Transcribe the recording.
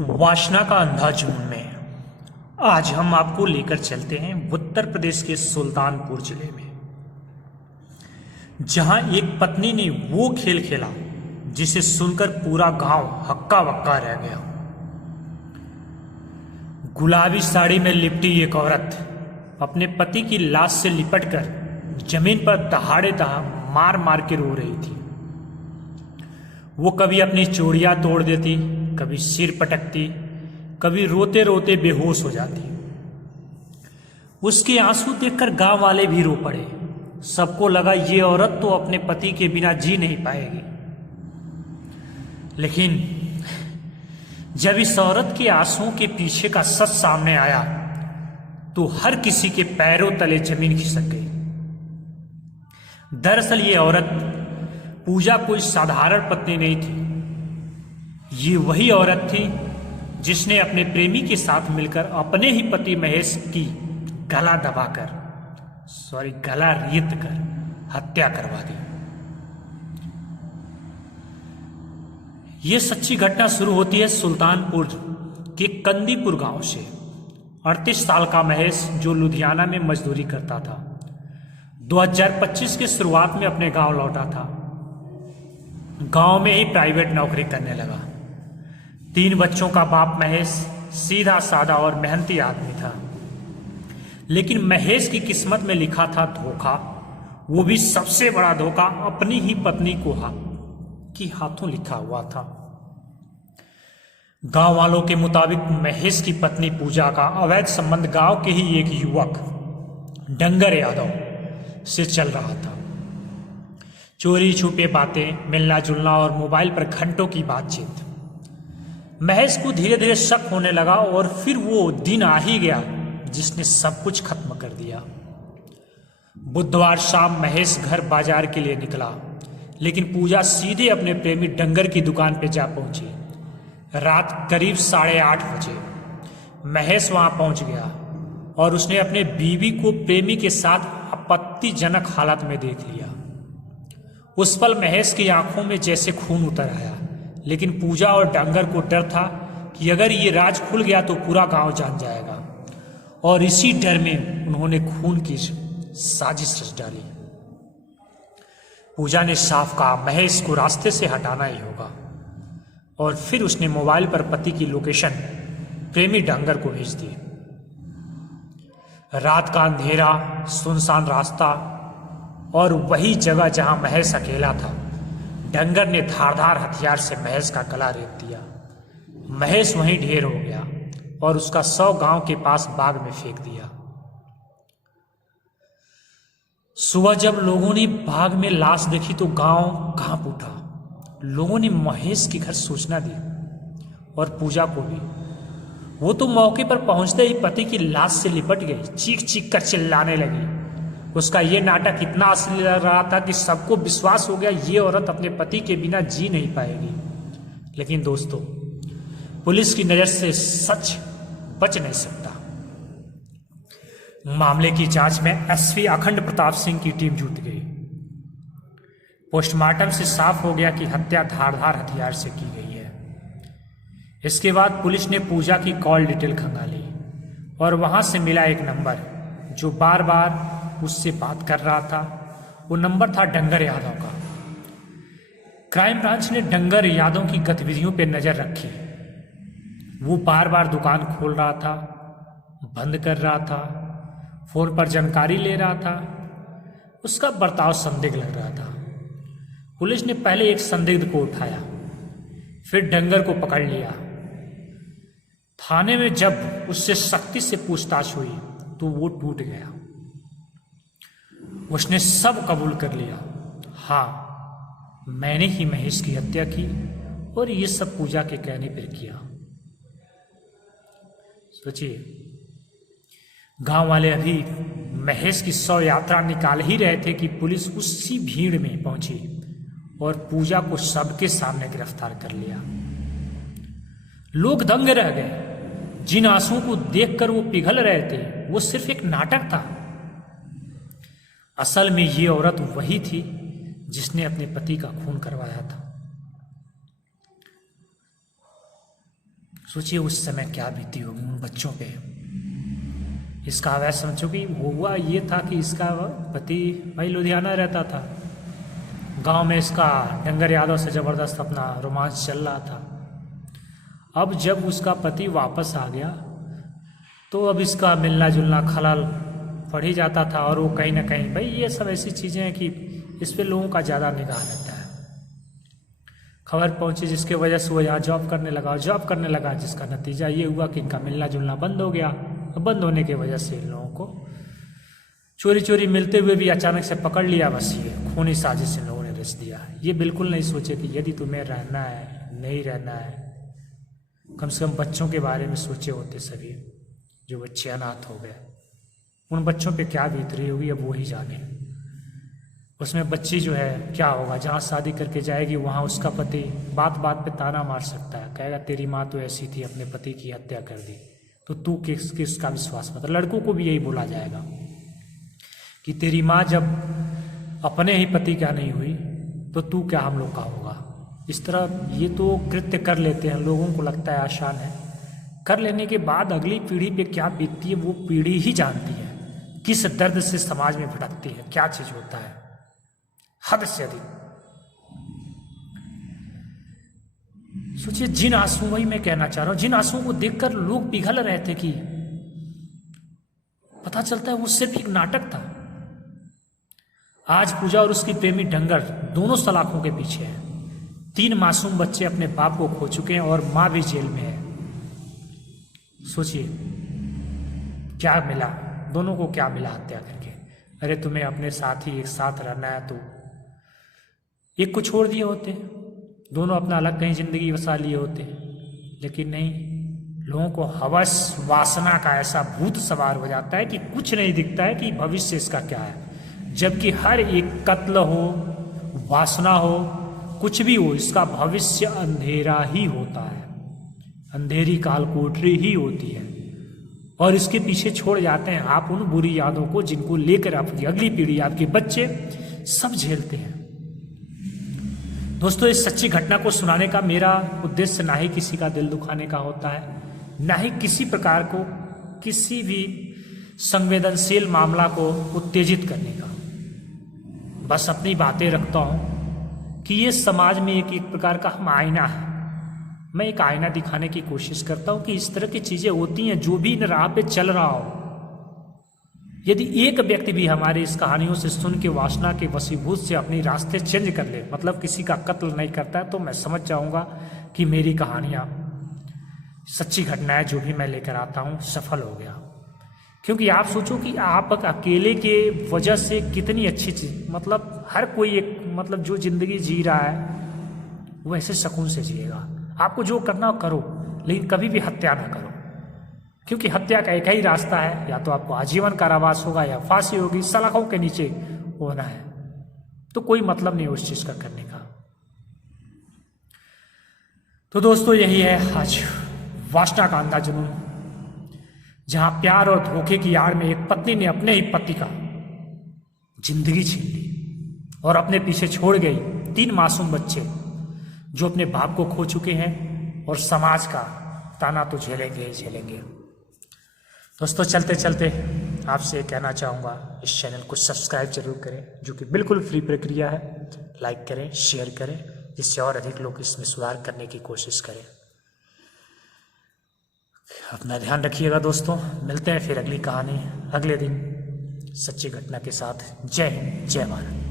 वासना का अंधा जुनून में आज हम आपको लेकर चलते हैं उत्तर प्रदेश के सुल्तानपुर जिले में, जहां एक पत्नी ने वो खेल खेला जिसे सुनकर पूरा गांव हक्का बक्का रह गया। गुलाबी साड़ी में लिपटी एक औरत अपने पति की लाश से लिपटकर जमीन पर दहाड़े मार मार के रो रही थी। वो कभी अपनी चूड़ियां तोड़ देती, कभी सिर पटकती, कभी रोते रोते बेहोश हो जाती। उसके आंसू देखकर गांव वाले भी रो पड़े। सबको लगा ये औरत तो अपने पति के बिना जी नहीं पाएगी। लेकिन जब इस औरत के आंसुओं के पीछे का सच सामने आया तो हर किसी के पैरों तले जमीन खिसक गई। दरअसल ये औरत पूजा कोई साधारण पत्नी नहीं थी। ये वही औरत थी जिसने अपने प्रेमी के साथ मिलकर अपने ही पति महेश की गला रेत कर हत्या करवा दी। यह सच्ची घटना शुरू होती है सुल्तानपुर के कंदीपुर गांव से। 38 साल का महेश, जो लुधियाना में मजदूरी करता था, 2025 के शुरुआत में अपने गांव लौटा था। गांव में ही प्राइवेट नौकरी करने लगा। 3 बच्चों का बाप महेश सीधा साधा और मेहनती आदमी था। लेकिन महेश की किस्मत में लिखा था धोखा, वो भी सबसे बड़ा धोखा अपनी ही पत्नी को की हाथों लिखा हुआ था। गांव वालों के मुताबिक महेश की पत्नी पूजा का अवैध संबंध गांव के ही एक युवक डंगर यादव से चल रहा था। चोरी छुपे बातें, मिलना जुलना और मोबाइल पर घंटों की बातचीत। महेश को धीरे धीरे शक होने लगा और फिर वो दिन आ ही गया जिसने सब कुछ खत्म कर दिया। बुधवार शाम महेश घर बाजार के लिए निकला, लेकिन पूजा सीधे अपने प्रेमी डंगर की दुकान पर जा पहुंची। रात करीब 8:30 बजे महेश वहां पहुंच गया और उसने अपने बीवी को प्रेमी के साथ आपत्तिजनक हालत में देख लिया। उस पल महेश की आंखों में जैसे खून उतर आया, लेकिन पूजा और डंगर को डर था कि अगर ये राज खुल गया तो पूरा गांव जान जाएगा, और इसी डर में उन्होंने खून की साजिश रच डाली। पूजा ने साफ कहा महेश को रास्ते से हटाना ही होगा, और फिर उसने मोबाइल पर पति की लोकेशन प्रेमी डंगर को भेज दी। रात का अंधेरा, सुनसान रास्ता और वही जगह जहां महेश अकेला था। डंगर ने धारदार हथियार से महेश का गला रेत दिया। महेश वहीं ढेर हो गया और उसका शव गांव के पास बाग में फेंक दिया। सुबह जब लोगों ने बाग में लाश देखी तो गांव कांप उठा। लोगों ने महेश के घर सूचना दी और पूजा को भी। वो तो मौके पर पहुंचते ही पति की लाश से लिपट गई, चीख चीख कर चिल्लाने लगी। उसका ये नाटक इतना असली लग रहा था कि सबको विश्वास हो गया ये औरत अपने पति के बिना जी नहीं पाएगी। लेकिन दोस्तों, पुलिस की नजर से सच बच नहीं सकता। मामले की जांच में एसपी अखंड प्रताप सिंह की टीम जुट गई। पोस्टमार्टम से साफ हो गया कि हत्या धारदार हथियार से की गई है। इसके बाद पुलिस ने पूजा की कॉल डिटेल खंगाली और वहां से मिला एक नंबर जो बार बार उससे बात कर रहा था। वो नंबर था डंगर यादव का। क्राइम ब्रांच ने डंगर यादव की गतिविधियों पर नजर रखी। वो बार बार दुकान खोल रहा था, बंद कर रहा था, फोन पर जानकारी ले रहा था। उसका बर्ताव संदिग्ध लग रहा था। पुलिस ने पहले एक संदिग्ध को उठाया, फिर डंगर को पकड़ लिया। थाने में जब उससे सख्ती से पूछताछ हुई तो वो टूट गया। उसने सब कबूल कर लिया। हाँ, मैंने ही महेश की हत्या की और ये सब पूजा के कहने पर किया। सोचिए, गांव वाले अभी महेश की शव यात्रा निकाल ही रहे थे कि पुलिस उसी भीड़ में पहुंची और पूजा को सबके सामने गिरफ्तार कर लिया। लोग दंग रह गए। जिन आंसुओं को देखकर वो पिघल रहे थे वो सिर्फ एक नाटक था। असल में ये औरत वही थी जिसने अपने पति का खून करवाया था। सोचिए उस समय क्या बीती होगी उन बच्चों पे। इसका अवैध समझो कि हुआ ये था कि इसका पति भाई लुधियाना रहता था, गांव में इसका डंगर यादव से ज़बरदस्त अपना रोमांस चल रहा था। अब जब उसका पति वापस आ गया तो अब इसका मिलना जुलना खलल पड़ ही जाता था। और वो कहीं ना कहीं भाई ये सब ऐसी चीज़ें हैं कि इस पे लोगों का ज़्यादा निगाह रहता है। खबर पहुंची जिसके वजह से वो यहाँ जॉब करने लगा, और जॉब करने लगा जिसका नतीजा ये हुआ कि इनका मिलना जुलना बंद हो गया। बंद होने की वजह से इन लोगों को चोरी चोरी मिलते हुए भी अचानक से पकड़ लिया। बस ये खूनी साजिश इन लोगों ने रच दिया। ये बिल्कुल नहीं सोचे कि यदि तुम्हें रहना है नहीं रहना है, कम से कम बच्चों के बारे में सोचे होते सभी। जो बच्चे अनाथ हो गए उन बच्चों पे क्या बीत रही होगी अब वो ही जाने। उसमें बच्ची जो है क्या होगा, जहाँ शादी करके जाएगी वहाँ उसका पति बात बात पे ताना मार सकता है, कहेगा तेरी माँ तो ऐसी थी अपने पति की हत्या कर दी, तो तू किसका विश्वास मत। लड़कों को भी यही बोला जाएगा कि तेरी माँ जब अपने ही पति क्या नहीं हुई तो तू क्या हम लोग का होगा। इस तरह ये तो कृत्य कर लेते हैं, लोगों को लगता है आसान है, कर लेने के बाद अगली पीढ़ी पे क्या बीतती है वो पीढ़ी ही जानती है। किस दर्द से समाज में भटकती है, क्या चीज होता है, हद से अधिक। सोचिए जिन आंसुओं, वही मैं कहना चाह रहा हूं, जिन आंसुओं को देखकर लोग पिघल रहे थे कि पता चलता है वो सिर्फ एक नाटक था। आज पूजा और उसकी प्रेमी डंगर दोनों सलाखों के पीछे हैं। 3 मासूम बच्चे अपने बाप को खो चुके हैं और मां भी जेल में है। सोचिए क्या मिला, दोनों को क्या मिला हत्या करके। अरे तुम्हें अपने साथ ही एक साथ रहना है तो एक को छोड़ दिए होते, दोनों अपना अलग कहीं जिंदगी बसा लिए होते, लेकिन नहीं, लोगों को हवस वासना का ऐसा भूत सवार हो जाता है कि कुछ नहीं दिखता है कि भविष्य इसका क्या है। जबकि हर एक कत्ल हो, वासना हो, कुछ भी हो, इसका भविष्य अंधेरा ही होता है, अंधेरी काल कोठरी ही होती है। और इसके पीछे छोड़ जाते हैं आप उन बुरी यादों को जिनको लेकर आपकी अगली पीढ़ी, आपके बच्चे सब झेलते हैं। दोस्तों इस सच्ची घटना को सुनाने का मेरा उद्देश्य ना ही किसी का दिल दुखाने का होता है, ना ही किसी प्रकार को किसी भी संवेदनशील मामला को उत्तेजित करने का। बस अपनी बातें रखता हूं कि ये समाज में एक प्रकार का हम आईना है। मैं एक आईना दिखाने की कोशिश करता हूं कि इस तरह की चीजें होती हैं। जो भी इन राह पे चल रहा हो, यदि एक व्यक्ति भी हमारे इस कहानियों से सुन के वासना के वशीभूत से अपने रास्ते चेंज कर ले, मतलब किसी का कत्ल नहीं करता है, तो मैं समझ जाऊंगा कि मेरी कहानियां, सच्ची घटनाएं जो भी मैं लेकर आता हूं, सफल हो गया। क्योंकि आप सोचो कि आप अकेले के वजह से कितनी अच्छी चीज, मतलब हर कोई एक, मतलब जो जिंदगी जी रहा है वो ऐसे सुकून से जिएगा। आपको जो करना हो करो, लेकिन कभी भी हत्या ना करो, क्योंकि हत्या का एक ही रास्ता है, या तो आपको आजीवन कारावास होगा या फांसी होगी, सलाखों के नीचे होना है। तो कोई मतलब नहीं उस चीज का करने का। तो दोस्तों यही है आज वासना का अंधा जुनून, जहां प्यार और धोखे की आड़ में एक पत्नी ने अपने ही पति का जिंदगी छीन ली और अपने पीछे छोड़ गई 3 मासूम बच्चे जो अपने बाप को खो चुके हैं, और समाज का ताना तो झेलेंगे ही झेलेंगे। दोस्तों चलते चलते आपसे कहना चाहूँगा, इस चैनल को सब्सक्राइब जरूर करें, जो कि बिल्कुल फ्री प्रक्रिया है। लाइक करें, शेयर करें, जिससे और अधिक लोग इसमें सुधार करने की कोशिश करें। अपना ध्यान रखिएगा दोस्तों। मिलते हैं फिर अगली कहानी, अगले दिन सच्ची घटना के साथ। जय हिंद, जय भारत।